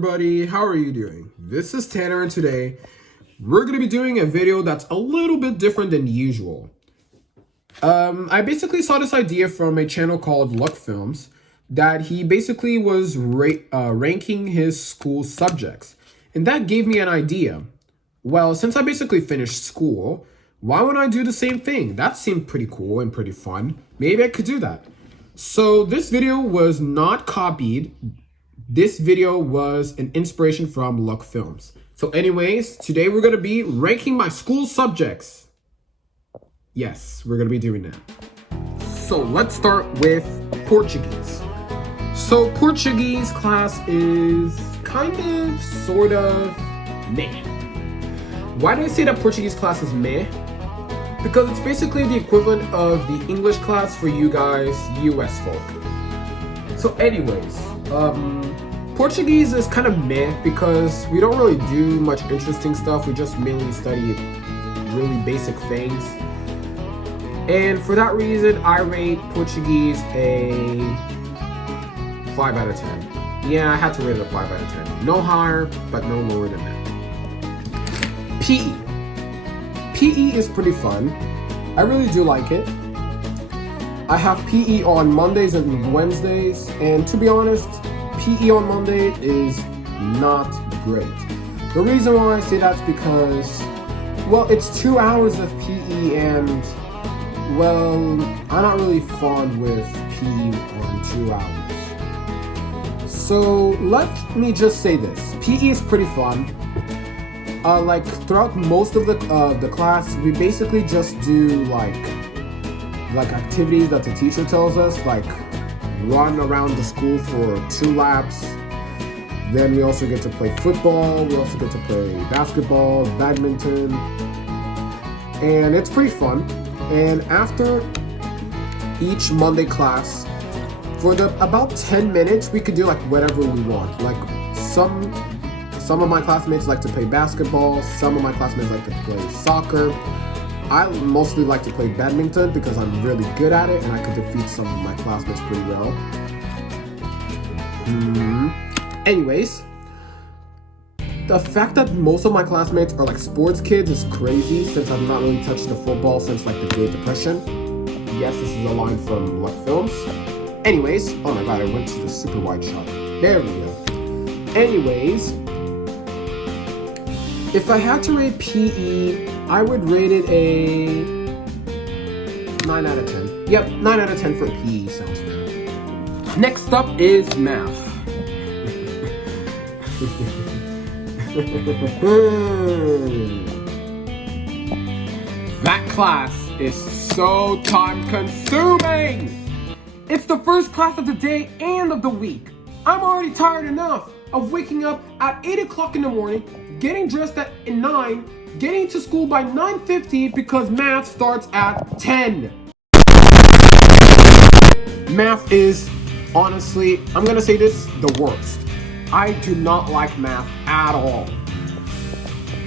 everybody, how are you doing? This is Tanner and today we're going to be doing a video that's a little bit different than usual. I basically saw this idea from a channel called Luck Films that he basically was ranking his school subjects, and that gave me an idea. Well, since I basically finished school, why wouldn't I do the same thing? That seemed pretty cool and pretty fun. Maybe I could do that. So this video was not copied. This video was an inspiration from Luck Films. So anyways, today we're going to be ranking my school subjects. Yes, we're going to be doing that. So let's start with Portuguese. So Portuguese class is kind of, sort of, meh. Why do I say that Portuguese class is meh? Because it's basically the equivalent of the English class for you guys, US folk. So anyways, Portuguese is kind of meh because we don't really do much interesting stuff. We just mainly study really basic things. And for that reason, I rate Portuguese a 5 out of 10. Yeah, I had to rate it a 5 out of 10. No higher, but no lower than that. PE. PE is pretty fun. I really do like it. I have PE on Mondays and Wednesdays, and to be honest, PE on Monday is not great. The reason why I say that's because, well, it's 2 hours of PE, and, well, I'm not really fond with PE on 2 hours. So let me just say this: PE is pretty fun. Like throughout most of the class, we basically just do like activities that the teacher tells us, like run around the school for 2 laps. Then we also get to play football. We also get to play basketball, badminton, and it's pretty fun. And after each Monday class, for about 10 minutes, we could do like whatever we want. Like some of my classmates like to play basketball. Some of my classmates like to play soccer. I mostly like to play badminton because I'm really good at it and I could defeat some of my classmates pretty well. Anyways, the fact that most of my classmates are like sports kids is crazy since I've not really touched the football since like the Great Depression. Yes, this is a line from Luck Films. Anyways, oh my god, I went to the super wide shot. There we go. Anyways, if I had to rate PE, I would rate it a 9 out of 10. Yep, 9 out of 10 for PE sounds fair. Next up is math. That class is so time consuming. It's the first class of the day and of the week. I'm already tired enough of waking up at 8 o'clock in the morning, getting dressed at 9, getting to school by 9:50 because math starts at 10. Math is, honestly, I'm gonna say this, the worst. I do not like math at all.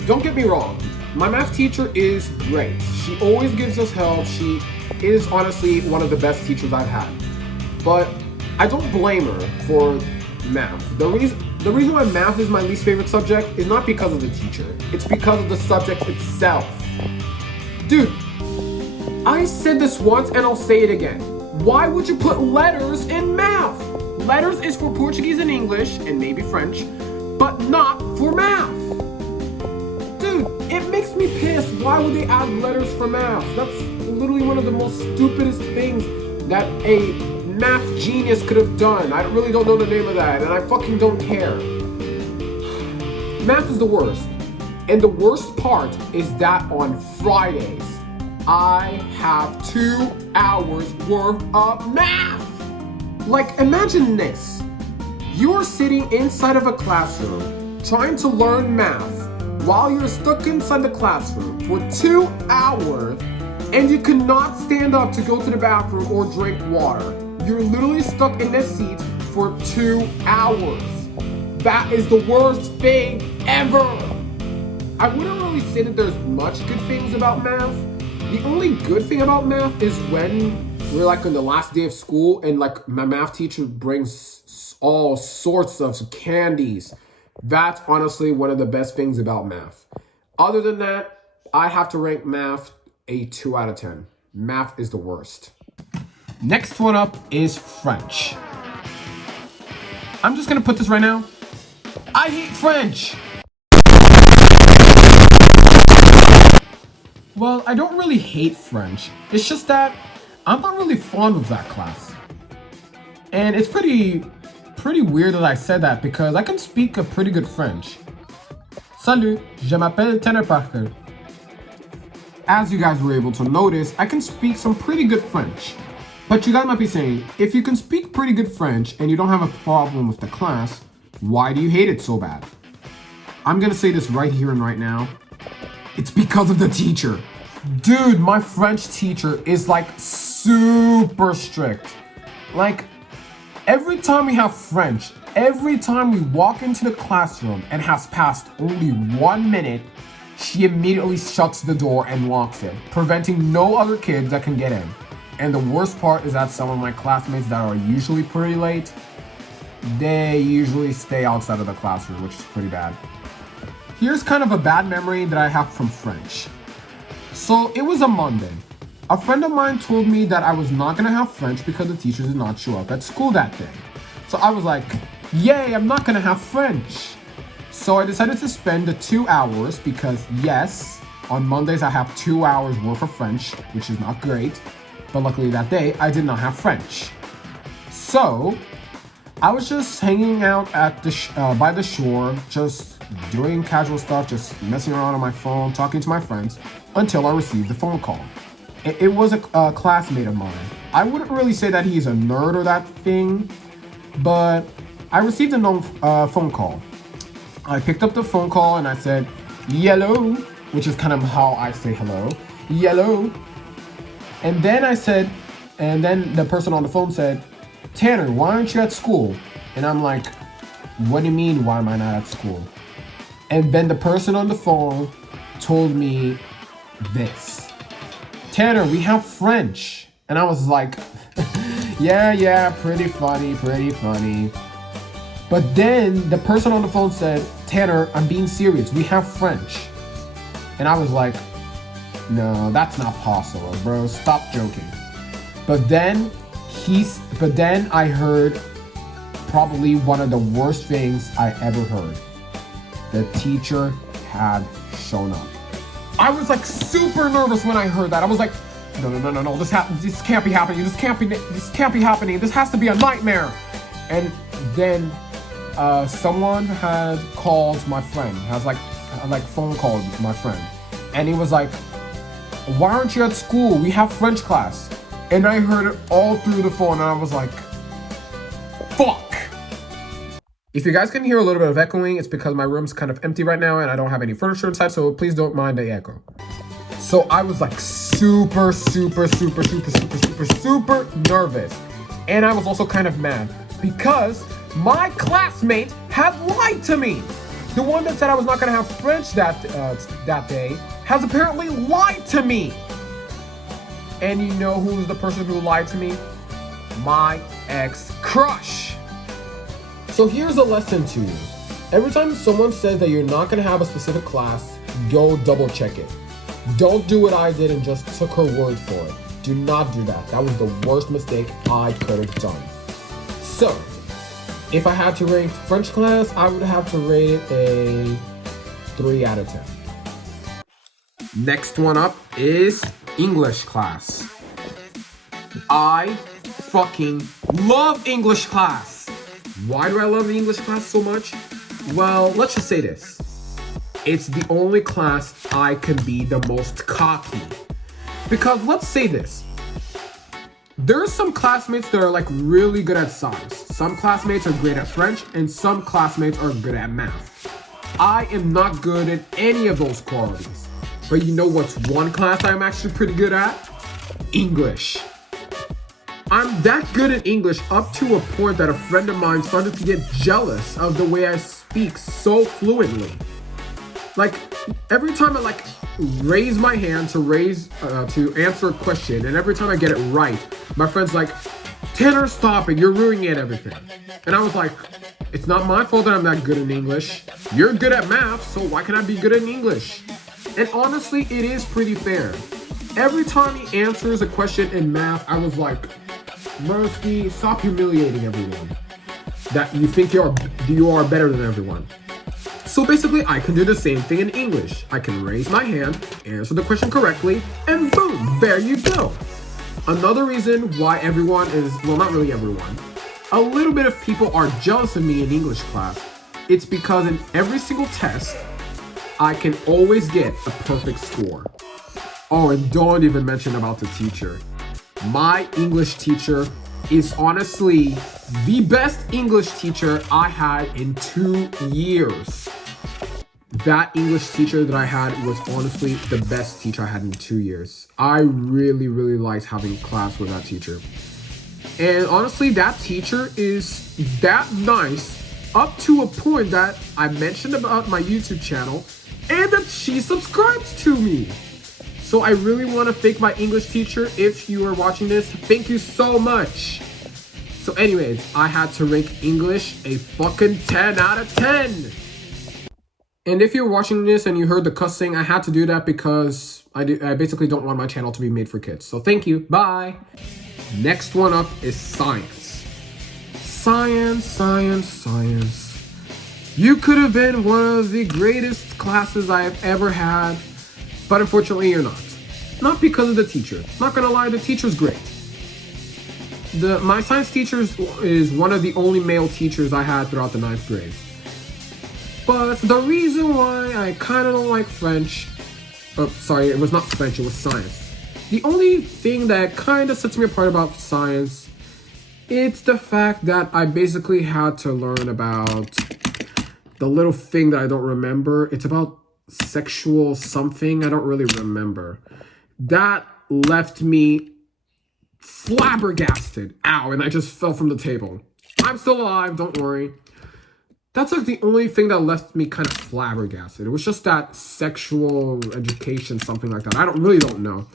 Don't get me wrong, my math teacher is great. She always gives us help. She is honestly one of the best teachers I've had. But I don't blame her for math. The reason why math is my least favorite subject is not because of the teacher. It's because of the subject itself. Dude, I said this once and I'll say it again. Why would you put letters in math? Letters is for Portuguese and English and maybe French, but not for math. Dude, it makes me pissed. Why would they add letters for math? That's literally one of the most stupidest things that a math genius could have done. I really don't know the name of that, and I fucking don't care. Math is the worst. And the worst part is that on Fridays, I have 2 hours worth of math. Like, imagine this. You're sitting inside of a classroom trying to learn math while you're stuck inside the classroom for 2 hours and you cannot stand up to go to the bathroom or drink water. You're literally stuck in this seat for 2 hours. That is the worst thing ever. I wouldn't really say that there's much good things about math. The only good thing about math is when we're like on the last day of school and like my math teacher brings all sorts of candies That's honestly one of the best things about math. Other than that, I have to rank math a 2 out of 10. Math is the worst. Next one up is French. I'm just gonna put this right now. I hate French! Well, I don't really hate French. It's just that I'm not really fond of that class. And it's pretty weird that I said that because I can speak a pretty good French. Salut, je m'appelle Tanner Parker. As you guys were able to notice, I can speak some pretty good French. But you guys might be saying, if you can speak pretty good French and you don't have a problem with the class, why do you hate it so bad? I'm gonna say this right here and right now. It's because of the teacher. Dude, my French teacher is like super strict. Like, every time we have French, every time we walk into the classroom and has passed only 1 minute, she immediately shuts the door and locks it, preventing no other kids that can get in. And the worst part is that some of my classmates that are usually pretty late, they usually stay outside of the classroom, which is pretty bad. Here's kind of a bad memory that I have from French. So it was a Monday. A friend of mine told me that I was not gonna have French because the teachers did not show up at school that day. So I was like, yay, I'm not gonna have French. So I decided to spend the 2 hours because yes, on Mondays I have 2 hours worth of French, which is not great. But luckily that day I did not have French. So I was just hanging out at the by the shore, just doing casual stuff, just messing around on my phone, talking to my friends, until I received a phone call. It was a classmate of mine. I wouldn't really say that he's a nerd or that thing, but I received a phone call. I picked up the phone call and I said, "Yellow," which is kind of how I say hello. "Yellow." And then the person on the phone said, "Tanner, why aren't you at school?" And I'm like, "What do you mean, why am I not at school?" And then the person on the phone told me this: "Tanner, we have French." And I was like, yeah, pretty funny. But then the person on the phone said, "Tanner, I'm being serious, we have French." And I was like, no, that's not possible, bro, stop joking. But then I heard probably one of the worst things I ever heard. The teacher had shown up. I was like super nervous when I heard that. I was like, no, this can't be happening. This can't be happening. This has to be a nightmare. And then someone had called my friend, phone called my friend. And he was like, "Why aren't you at school? We have French class." And I heard it all through the phone and I was like, fuck. If you guys can hear a little bit of echoing, it's because my room's kind of empty right now and I don't have any furniture inside, so please don't mind the echo. So I was like super nervous. And I was also kind of mad because my classmate had lied to me. The one that said I was not gonna have French that day has apparently lied to me. And you know who's the person who lied to me? My ex-crush. So here's a lesson to you. Every time someone says that you're not gonna have a specific class, go double check it. Don't do what I did and just took her word for it. Do not do that. That was the worst mistake I could have done. So, if I had to rate French class, I would have to rate it a 3 out of 10. Next one up is English class. I fucking love English class. Why do I love the English class so much? Well, let's just say this. It's the only class I can be the most cocky. Because let's say this. There are some classmates that are like really good at science. Some classmates are great at French and some classmates are good at math. I am not good at any of those qualities. But you know what's one class I'm actually pretty good at? English. I'm that good at English up to a point that a friend of mine started to get jealous of the way I speak so fluently. Like, every time I raise my hand to answer a question, and every time I get it right, my friend's like, Tanner, stop it. You're ruining everything. And I was like, it's not my fault that I'm not good in English. You're good at math, so why can't I be good in English? And honestly, it is pretty fair. Every time he answers a question in math, I was like, Murphy, stop humiliating everyone. That you think you are better than everyone. So basically, I can do the same thing in English. I can raise my hand, answer the question correctly, and boom, there you go. Another reason why everyone is, well, not really everyone, a little bit of people are jealous of me in English class. It's because in every single test, I can always get a perfect score. Oh, and don't even mention about the teacher. My English teacher is honestly the best English teacher I had in 2 years. That English teacher that I had was honestly the best teacher I had in 2 years. I really, really liked having class with that teacher. And honestly, that teacher is that nice up to a point that I mentioned about my YouTube channel and that she subscribes to me. So I really want to thank my English teacher. If you are watching this, thank you so much. So anyways, I had to rank English a fucking 10 out of 10. And if you're watching this and you heard the cussing, I had to do that because I basically don't want my channel to be made for kids. So thank you. Bye. Next one up is science. Science, science, science. You could have been one of the greatest classes I have ever had, but unfortunately you're not. Not because of the teacher. Not gonna lie, the teacher's great. My science teacher is one of the only male teachers I had throughout the 9th grade. But the reason why I kind of don't like French, oh, sorry, it was not French, it was science. The only thing that kind of sets me apart about science, it's the fact that I basically had to learn about the little thing that I don't remember. It's about sexual something, I don't really remember. That left me flabbergasted. Ow, and I just fell from the table. I'm still alive, don't worry. That's like the only thing that left me kind of flabbergasted. It was just that sexual education, something like that. I really don't know.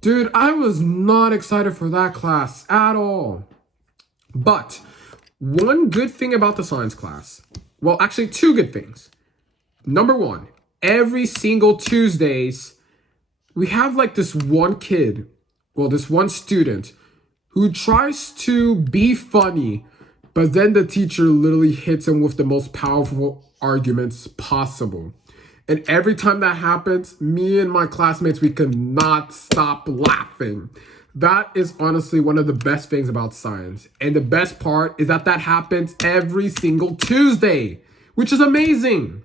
Dude, I was not excited for that class at all. But one good thing about the science class, well, actually 2 good things. Number 1, every single Tuesdays, we have like this one kid, well, this one student who tries to be funny, but then the teacher literally hits him with the most powerful arguments possible. And every time that happens, me and my classmates, we could not stop laughing. That is honestly one of the best things about science. And the best part is that that happens every single Tuesday, which is amazing.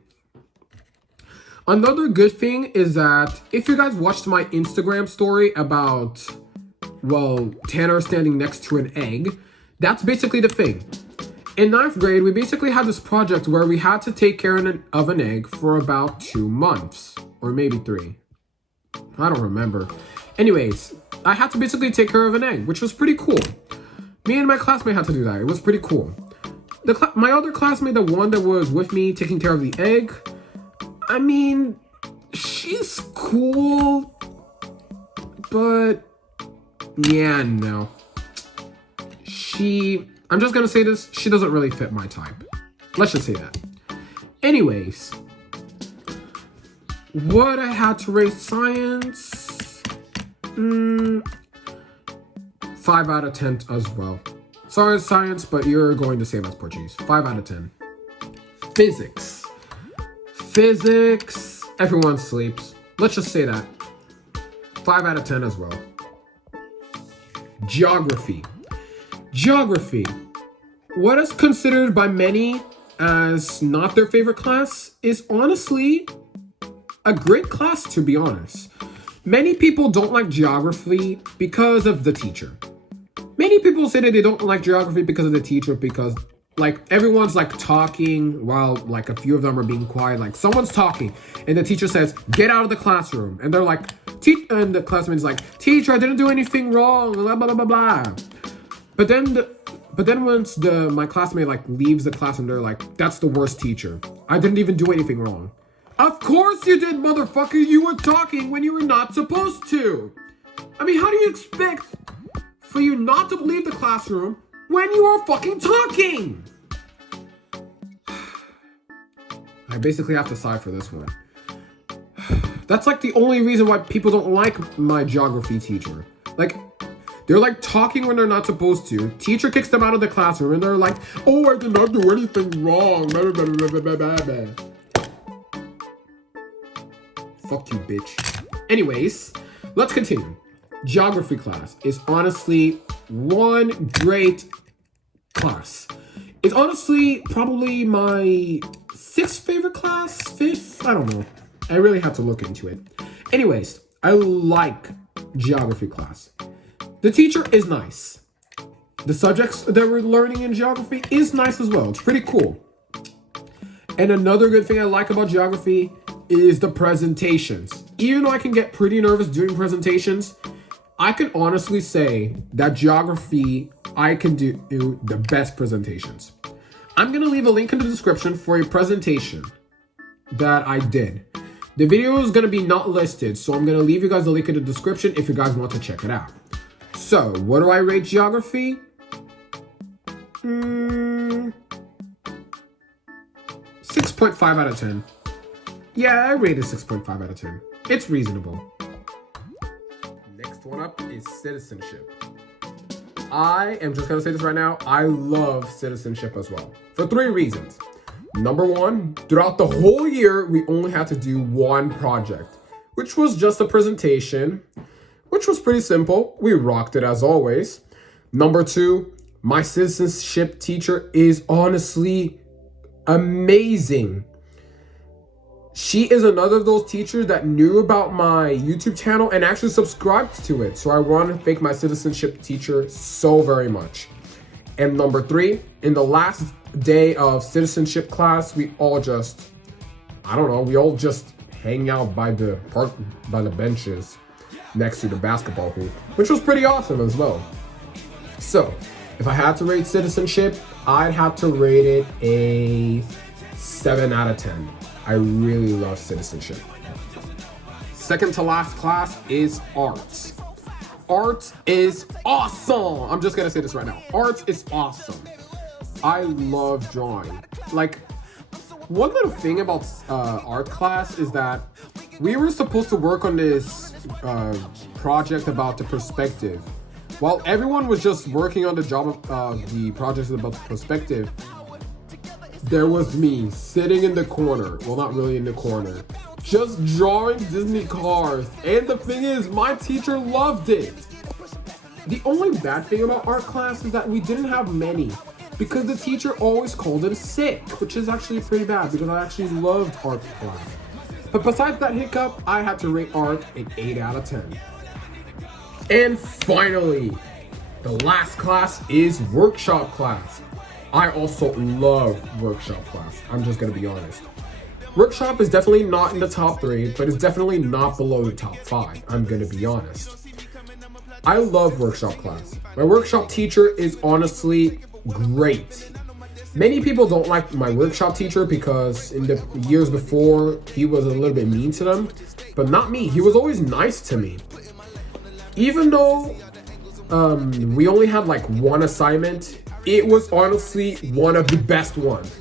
Another good thing is that if you guys watched my Instagram story about, well, Tanner standing next to an egg, that's basically the thing. In 9th grade, we basically had this project where we had to take care of an egg for about 2 months, or maybe 3. I don't remember. Anyways, I had to basically take care of an egg, which was pretty cool. Me and my classmate had to do that. It was pretty cool. My other classmate, the one that was with me taking care of the egg, I mean, she's cool, but yeah, no. I'm just gonna say this, she doesn't really fit my type. Let's just say that. Anyways, what I had to rate science? 5 out of 10 as well. Sorry, science, but you're going the same as Portuguese. 5 out of 10. Physics. Physics, everyone sleeps. Let's just say that. 5 out of 10 as well. Geography. Geography. What is considered by many as not their favorite class is honestly a great class, to be honest. Many people don't like geography because of the teacher. Many people say that they don't like geography because of the teacher because like everyone's like talking while like a few of them are being quiet. Like someone's talking and the teacher says, "Get out of the classroom." And they're like, and the classmate's like, "Teacher, I didn't do anything wrong, blah, blah, blah, blah." But then once my classmate like leaves the classroom, they're like, "That's the worst teacher. I didn't even do anything wrong." Of course you did, motherfucker. You were talking when you were not supposed to. I mean, how do you expect for you not to leave the classroom when you are fucking talking. I basically have to sigh for this one. That's like the only reason why people don't like my geography teacher. Like, they're like talking when they're not supposed to. Teacher kicks them out of the classroom and they're like, oh, I did not do anything wrong. Fuck you, bitch. Anyways, let's continue. Geography class is honestly one great class. It's honestly probably my 6th favorite class, 5th, I don't know. I really have to look into it. Anyways, I like geography class. The teacher is nice. The subjects that we're learning in geography is nice as well. It's pretty cool. And another good thing I like about geography is the presentations. Even though I can get pretty nervous doing presentations, I can honestly say that geography, I can do the best presentations. I'm gonna leave a link in the description for a presentation that I did. The video is gonna be not listed, so I'm gonna leave you guys a link in the description if you guys want to check it out. So, what do I rate geography? 6.5 out of 10. Yeah, I rate it 6.5 out of 10. It's reasonable. Next one up is citizenship. I am just gonna say this right now. I love citizenship as well. For 3 reasons. Number 1, throughout the whole year, we only had to do one project, which was just a presentation, which was pretty simple. We rocked it as always. Number 2, my citizenship teacher is honestly amazing. She is another of those teachers that knew about my YouTube channel and actually subscribed to it. So I want to thank my citizenship teacher so very much. And number 3, in the last day of citizenship class, we all just hang out by the park, by the benches next to the basketball hoop, which was pretty awesome as well. So if I had to rate citizenship, I'd have to rate it a 7 out of 10. I really love citizenship. Second to last class is arts. Arts is awesome. I'm just gonna say this right now. Arts is awesome. I love drawing. Like, one little thing about art class is that we were supposed to work on this project about the perspective. While everyone was just working on the job of the project about the perspective, there was me sitting in the corner. Well, not really in the corner. Just drawing Disney cars. And the thing is, my teacher loved it. The only bad thing about art class is that we didn't have many, because the teacher always called in sick, which is actually pretty bad because I actually loved art class. But besides that hiccup, I had to rate art an 8 out of 10. And finally, the last class is workshop class. I also love workshop class. I'm just gonna be honest. Workshop is definitely not in the top 3, but it's definitely not below the top 5. I'm gonna be honest. I love workshop class. My workshop teacher is honestly great. Many people don't like my workshop teacher because in the years before, he was a little bit mean to them, but not me. He was always nice to me. Even though we only had like one assignment, it was honestly one of the best ones.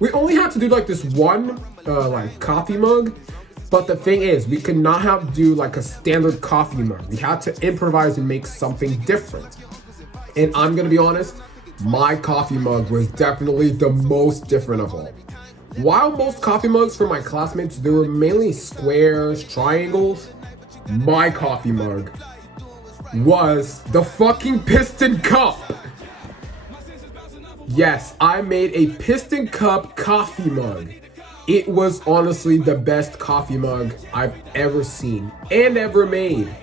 We only had to do like this one like coffee mug, but the thing is, we could not have to do like a standard coffee mug. We had to improvise and make something different. And I'm gonna be honest, my coffee mug was definitely the most different of all. While most coffee mugs for my classmates, they were mainly squares, triangles, my coffee mug was the fucking piston cup. Yes, I made a piston cup coffee mug. It was honestly the best coffee mug I've ever seen and ever made.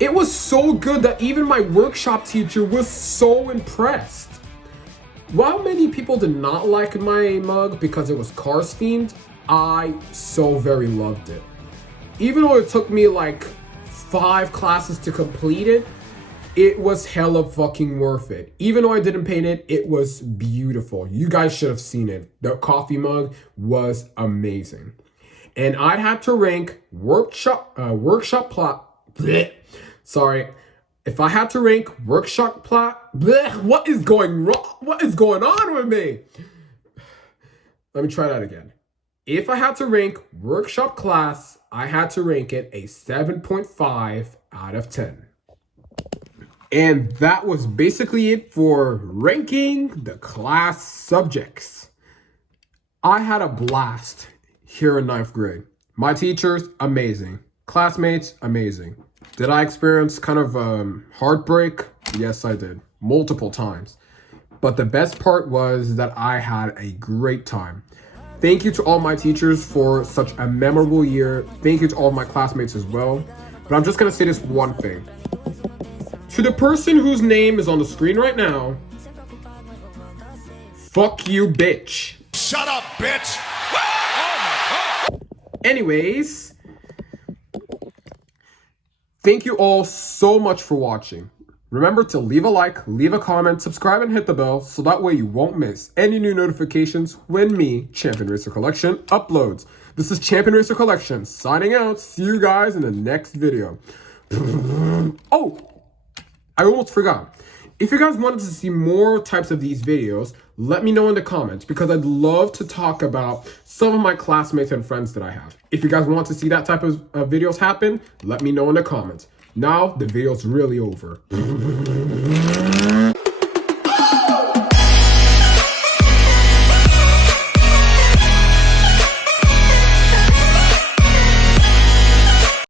It was so good that even my workshop teacher was so impressed. While many people did not like my mug because it was Cars themed, I so very loved it. Even though it took me like 5 classes to complete it, it was hella fucking worth it. Even though I didn't paint it, it was beautiful. You guys should have seen it. The coffee mug was amazing. And I'd have to rank workshop If I had to rank workshop what is going wrong? What is going on with me? Let me try that again. If I had to rank workshop class, I had to rank it a 7.5 out of 10. And that was basically it for ranking the class subjects. I had a blast here in 9th grade. My teachers, amazing. Classmates, amazing. Did I experience kind of heartbreak? Yes, I did. Multiple times. But the best part was that I had a great time. Thank you to all my teachers for such a memorable year. Thank you to all my classmates as well. But I'm just going to say this one thing. To the person whose name is on the screen right now, fuck you, bitch. Shut up, bitch! Anyways, thank you all so much for watching. Remember to leave a like, leave a comment, subscribe, and hit the bell so that way you won't miss any new notifications when me, Champion Racer Collection, uploads. This is Champion Racer Collection signing out. See you guys in the next video. Oh, I almost forgot. If you guys wanted to see more types of these videos, let me know in the comments because I'd love to talk about some of my classmates and friends that I have. If you guys want to see that type of videos happen, let me know in the comments. Now, the video's really over.